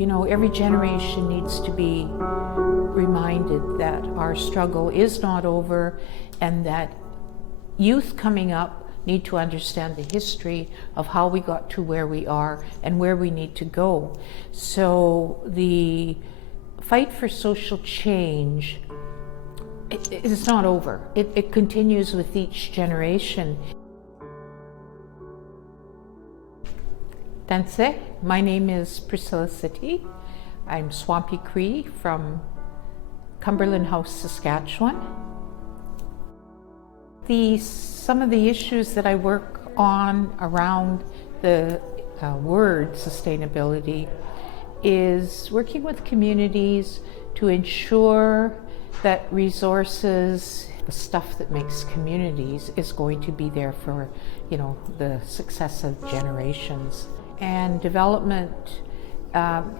every generation needs to be reminded that our struggle is not over, and that youth coming up need to understand the history of how we got to where we are and where we need to go. So the fight for social change, it's not over. It continues with each generation. Danse, my name is Priscilla Settee. I'm Swampy Cree from Cumberland House, Saskatchewan. Some of the issues that I work on around the word sustainability is working with communities to ensure that resources, the stuff that makes communities, is going to be there for, the successive generations. And development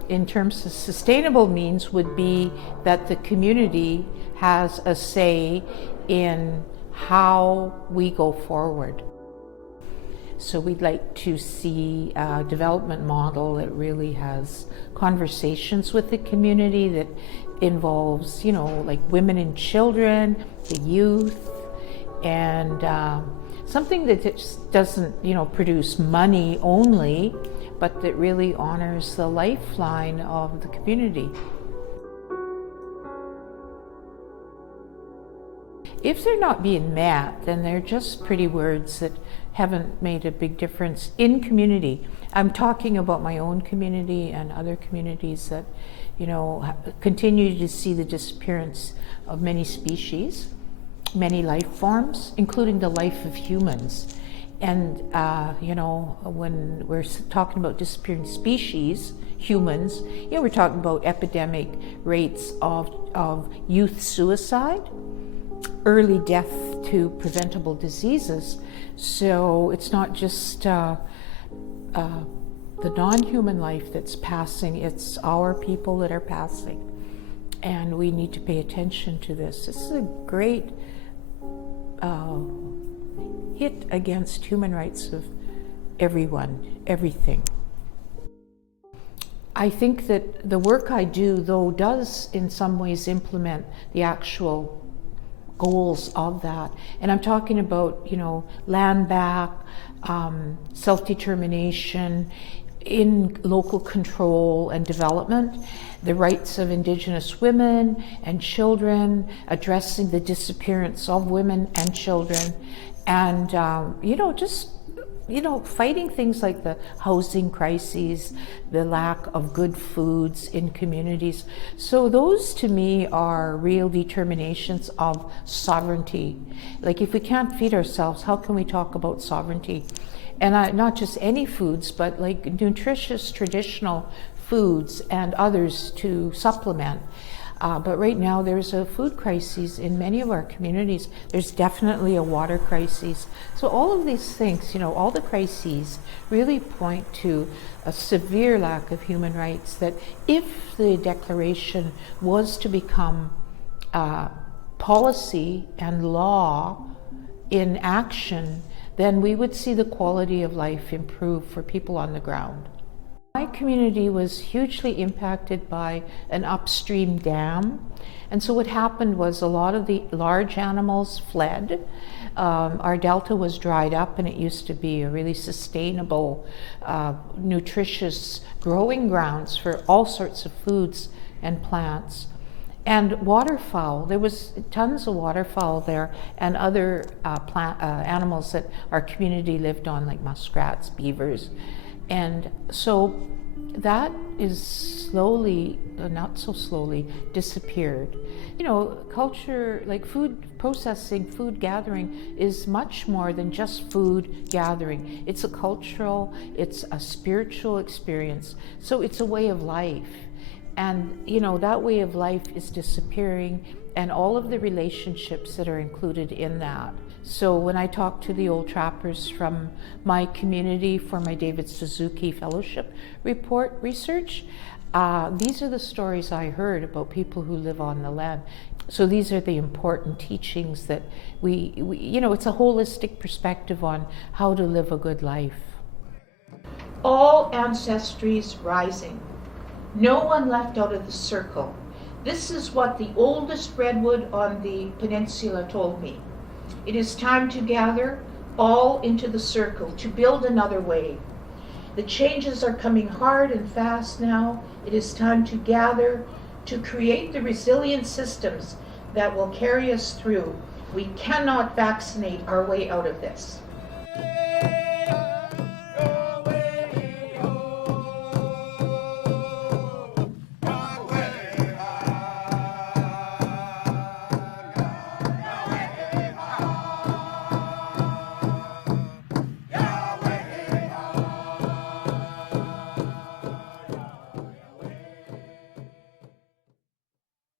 in terms of sustainable means would be that the community has a say in how we go forward. So we'd like to see a development model that really has conversations with the community, that involves, like women and children, the youth, and something that just doesn't, produce money only, but that really honors the lifeline of the community. If they're not being met, then they're just pretty words that haven't made a big difference in community. I'm talking about my own community and other communities that, continue to see the disappearance of many species, many life forms, including the life of humans. And, when we're talking about disappearing species, humans, we're talking about epidemic rates of youth suicide, early death to preventable diseases. So it's not just the non-human life that's passing, it's our people that are passing. And we need to pay attention to this. This is a great hit against human rights of everyone, everything. I think that the work I do, though, does in some ways implement the actual goals of that. And I'm talking about, land back, self-determination, in local control and development, the rights of Indigenous women and children, addressing the disappearance of women and children, and fighting things like the housing crises, the lack of good foods in communities. So those to me are real determinations of sovereignty. Like, if we can't feed ourselves, how can we talk about sovereignty? And not just any foods, but like nutritious traditional foods and others to supplement. But right now there's a food crisis in many of our communities. There's definitely a water crisis. So all of these things, all the crises really point to a severe lack of human rights, that if the declaration was to become policy and law in action, then we would see the quality of life improve for people on the ground. My community was hugely impacted by an upstream dam. And so what happened was a lot of the large animals fled. Our delta was dried up, and it used to be a really sustainable, nutritious growing grounds for all sorts of foods and plants. And waterfowl, there was tons of waterfowl there, and other animals that our community lived on, like muskrats, beavers. And so that is slowly, not so slowly, disappeared. Culture, like food processing, food gathering, is much more than just food gathering. It's a cultural, it's a spiritual experience. So it's a way of life. And, that way of life is disappearing, and all of the relationships that are included in that. So when I talk to the old trappers from my community for my David Suzuki Fellowship report research, these are the stories I heard about people who live on the land. So these are the important teachings that we it's a holistic perspective on how to live a good life. All ancestries rising. No one left out of the circle. This is what the oldest redwood on the peninsula told me. It is time to gather all into the circle, to build another way. The changes are coming hard and fast now. It is time to gather, to create the resilient systems that will carry us through. We cannot vaccinate our way out of this.